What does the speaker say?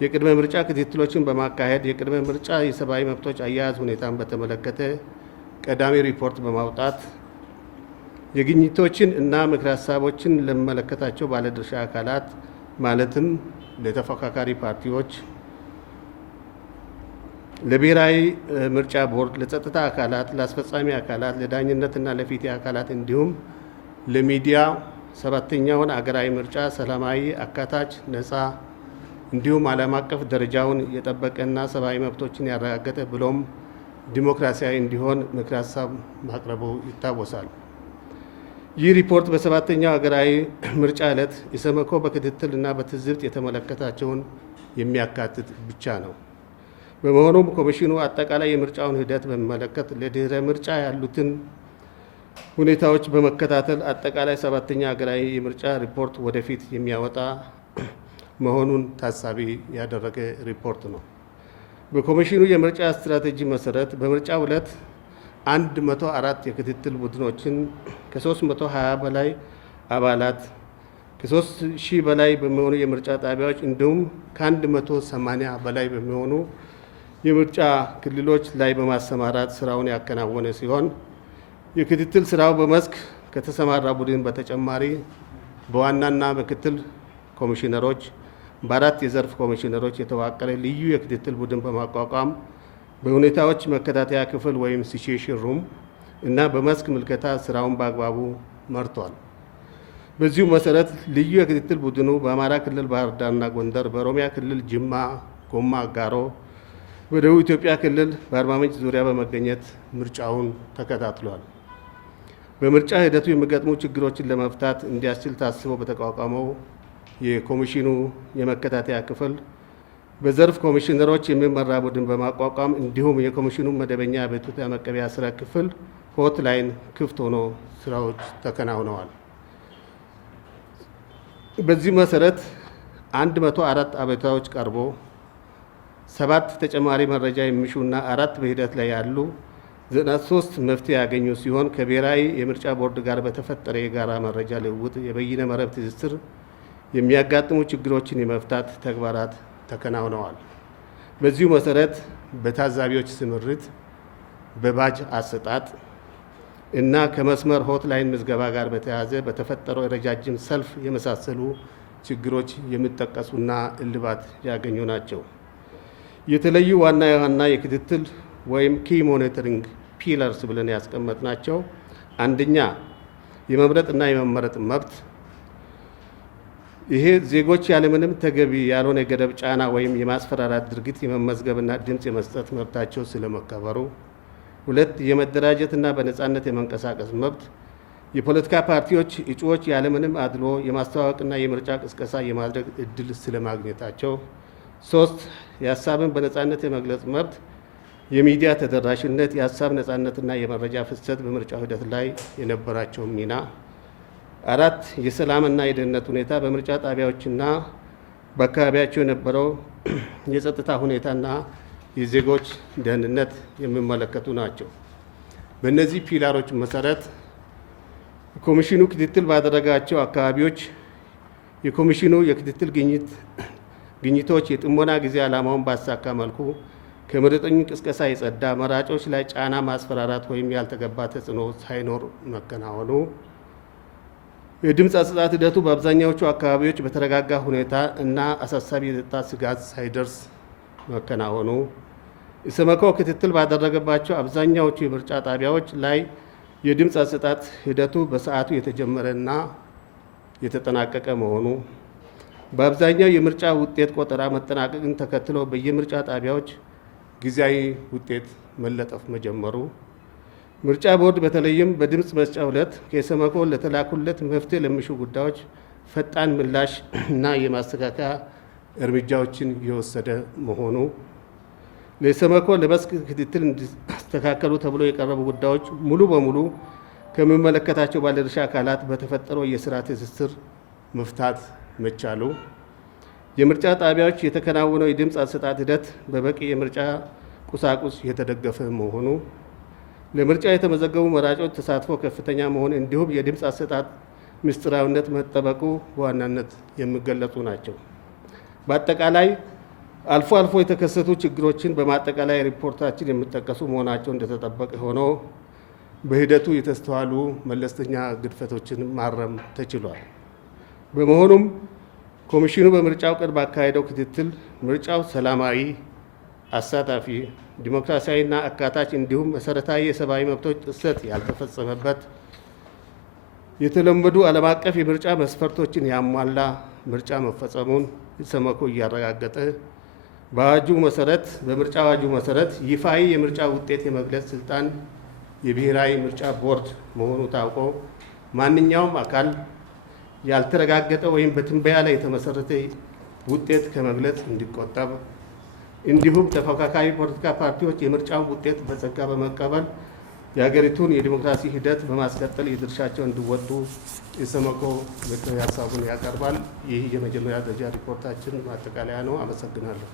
የቅድመ ምርጫ ክትትሎችን በማካሄድ የቅድመ ምርጫ የሰብአዊ መብቶች አያያዝ ሁኔታን በተመለከተ ቀዳሚ ሪፖርት በማውጣት የግኝቶችን እና ምክረ ሀሳቦችን ለሚመለከታቸው ባለድርሻ አካላት ማለትም ለተፎካካሪ ፓርቲዎች፣ ለብሔራዊ ምርጫ ቦርድ፣ ለጸጥታ አካላት፣ ለአስፈጻሚ አካላት፣ ለዳኝነትና ለፍትህ አካላት እንዲሁም ለሚዲያ ሰባተኛውን አገራዊ ምርጫ ሰላማዊ፣ አካታች፣ ነፃ እንዲሁም ዓለም አቀፍ ደረጃውን የጠበቀና ሰብአዊ መብቶችን ያረጋገጠ ብሎም ዲሞክራሲያዊ እንዲሆን ምክረ ሀሳብ ማቅረቡ ይታወሳል። ይህ ሪፖርት በሰባተኛው ሀገራዊ ምርጫ ዕለት ኢሰመኮ በክትትልና በትዝብት የተመለከታቸውን የሚያካትት ብቻ ነው። በመሆኑም ኮሚሽኑ አጠቃላይ የምርጫውን ሂደት በሚመለከት ለድህረ ምርጫ ያሉትን ሁኔታዎች በመከታተል አጠቃላይ ሰባተኛ ሀገራዊ የምርጫ ሪፖርት ወደፊት የሚያወጣ መሆኑን ታሳቢ ያደረገ ሪፖርት ነው። በኮሚሽኑ የምርጫ ስትራቴጂ መሰረት በምርጫው ዕለት 104 የክትትል ቡድኖችን ከ320 በላይ አባላት ከ3000 በላይ በሚሆኑ የምርጫ ጣቢያዎች እንዲሁም ከ180 በላይ በሚሆኑ የምርጫ ክልሎች ላይ በማሰማራት ስራውን ያከናወነ ሲሆን የክትትል ስራው በመስክ ከተሰማራ ቡድን በተጨማሪ በዋናና ምክትል ኮሚሽነሮች በአራት የዘርፍ ኮሚሽነሮች የተዋቀረ ልዩ የክትትል ቡድን በማቋቋም በሁኔታዎች መከታተያ ክፍል ወይም ሲቹዌሽን ሩም እና በመስክ ምልከታ ስራውን በአግባቡ መርቷል። በዚሁ መሰረት ልዩ የክትትል ቡድኑ በአማራ ክልል ባህር ዳርና ጎንደር፣ በኦሮሚያ ክልል ጅማ፣ ጎማ፣ አጋሮ፣ በደቡብ ኢትዮጵያ ክልል በአርባ ምንጭ ዙሪያ በመገኘት ምርጫውን ተከታትሏል። በምርጫ ሂደቱ የሚገጥሙ ችግሮችን ለመፍታት እንዲያስችል ታስቦ በተቋቋመው የኮሚሽኑ የመከታተያ ክፍል በዘርፍ ኮሚሽነሮች የሚመራ ቡድን በማቋቋም እንዲሁም የኮሚሽኑ መደበኛ አቤቱታ መቀበያ ስራ ክፍል ሆትላይን ክፍት ሆኖ ስራዎች ተከናውነዋል። በዚህ መሰረት 104 አቤቱታዎች ቀርቦ 7 ተጨማሪ መረጃ የሚሹና 4 በሂደት ላይ ያሉ 93 መፍትሄ ያገኙ ሲሆን ከብሔራዊ የምርጫ ቦርድ ጋር በተፈጠረ የጋራ መረጃ ልውውጥ የበይነ መረብ ትስስር የሚያጋጥሙ ችግሮችን የመፍታት ተግባራት ተከናውነዋል። በዚሁ መሰረት በታዛቢዎች ስምሪት፣ በባጅ አሰጣጥ እና ከመስመር ሆትላይን ምዝገባ ጋር በተያያዘ በተፈጠረው የረጃጅም ሰልፍ የመሳሰሉ ችግሮች የሚጠቀሱና እልባት ያገኙ ናቸው። የተለዩ ዋና የክትትል ወይም ኪ ሞኒተሪንግ ፒለርስ ብለን ያስቀመጥናቸው አንደኛ የመምረጥና የመመረጥ መብት። ይሄ ዜጎች ያለምንም ተገቢ ያልሆነ ገደብ፣ ጫና ወይም የማስፈራራት ድርጊት የመመዝገብና ድምፅ የመስጠት መብታቸው ስለመከበሩ። ሁለት የመደራጀትና በነፃነት የመንቀሳቀስ መብት። የፖለቲካ ፓርቲዎች እጩዎች ያለምንም አድሎ የማስተዋወቅና የምርጫ ቅስቀሳ የማድረግ እድል ስለማግኘታቸው። ሶስት የሀሳብን በነፃነት የመግለጽ መብት። የሚዲያ ተደራሽነት፣ የሀሳብ ነፃነትና የመረጃ ፍሰት በምርጫው ሂደት ላይ የነበራቸው ሚና። አራት የሰላምና የደህንነት ሁኔታ በምርጫ ጣቢያዎችና በአካባቢያቸው የነበረው የጸጥታ ሁኔታና የዜጎች ደህንነት የሚመለከቱ ናቸው። በእነዚህ ፒላሮች መሰረት ኮሚሽኑ ክትትል ባደረጋቸው አካባቢዎች የኮሚሽኑ የክትትል ግኝቶች የጥሞና ጊዜ ዓላማውን ባሳካ መልኩ ከምረጡኝ ቅስቀሳ የጸዳ፣ መራጮች ላይ ጫና፣ ማስፈራራት ወይም ያልተገባ ተጽዕኖ ሳይኖር መከናወኑ፣ የድምፅ አሰጣጥ ሂደቱ በአብዛኛዎቹ አካባቢዎች በተረጋጋ ሁኔታ እና አሳሳቢ የጸጥታ ስጋት ሳይደርስ መከናወኑ፣ ኢሰመኮ ክትትል ባደረገባቸው አብዛኛዎቹ የምርጫ ጣቢያዎች ላይ የድምፅ አሰጣጥ ሂደቱ በሰዓቱ የተጀመረና የተጠናቀቀ መሆኑ፣ በአብዛኛው የምርጫ ውጤት ቆጠራ መጠናቀቅን ተከትሎ በየምርጫ ጣቢያዎች ጊዜያዊ ውጤት መለጠፍ መጀመሩ፣ ምርጫ ቦርድ በተለይም በድምፅ መስጫው ዕለት ከኢሰመኮ ለተላኩለት መፍትሄ ለሚሹ ጉዳዮች ፈጣን ምላሽ እና የማስተካከያ እርምጃዎችን የወሰደ መሆኑ፣ ለኢሰመኮ ለመስክ ክትትል እንዲስተካከሉ ተብሎ የቀረቡ ጉዳዮች ሙሉ በሙሉ ከሚመለከታቸው ባለድርሻ አካላት በተፈጠረው የስራ ትስስር መፍታት መቻሉ፣ የምርጫ ጣቢያዎች የተከናወነው የድምፅ አሰጣጥ ሂደት በበቂ የምርጫ ቁሳቁስ የተደገፈ መሆኑ፣ ለምርጫ የተመዘገቡ መራጮች ተሳትፎ ከፍተኛ መሆን እንዲሁም የድምፅ አሰጣጥ ምስጢራዊነት መጠበቁ በዋናነት የሚገለጹ ናቸው። በአጠቃላይ አልፎ አልፎ የተከሰቱ ችግሮችን በማጠቃላይ ሪፖርታችን የሚጠቀሱ መሆናቸው እንደተጠበቀ ሆኖ በሂደቱ የተስተዋሉ መለስተኛ ግድፈቶችን ማረም ተችሏል። በመሆኑም ኮሚሽኑ በምርጫው ቀን ባካሄደው ክትትል ምርጫው ሰላማዊ፣ አሳታፊ፣ ዲሞክራሲያዊና አካታች እንዲሁም መሰረታዊ የሰብአዊ መብቶች ጥሰት ያልተፈጸመበት የተለመዱ ዓለም አቀፍ የምርጫ መስፈርቶችን ያሟላ ምርጫ መፈጸሙን ኢሰመኮ እያረጋገጠ በምርጫ አዋጁ መሰረት ይፋዊ የምርጫ ውጤት የመግለጽ ስልጣን የብሔራዊ ምርጫ ቦርድ መሆኑ ታውቆ ማንኛውም አካል ያልተረጋገጠ ወይም በትንበያ ላይ የተመሰረተ ውጤት ከመግለጽ እንዲቆጠብ፣ እንዲሁም ተፎካካሪ ፖለቲካ ፓርቲዎች የምርጫውን ውጤት በጸጋ በመቀበል የሀገሪቱን የዲሞክራሲ ሂደት በማስቀጠል የድርሻቸውን እንዲወጡ ኢሰመኮ ምክረ ሀሳቡን ያቀርባል። ይህ የመጀመሪያ ደረጃ ሪፖርታችን ማጠቃለያ ነው። አመሰግናለሁ።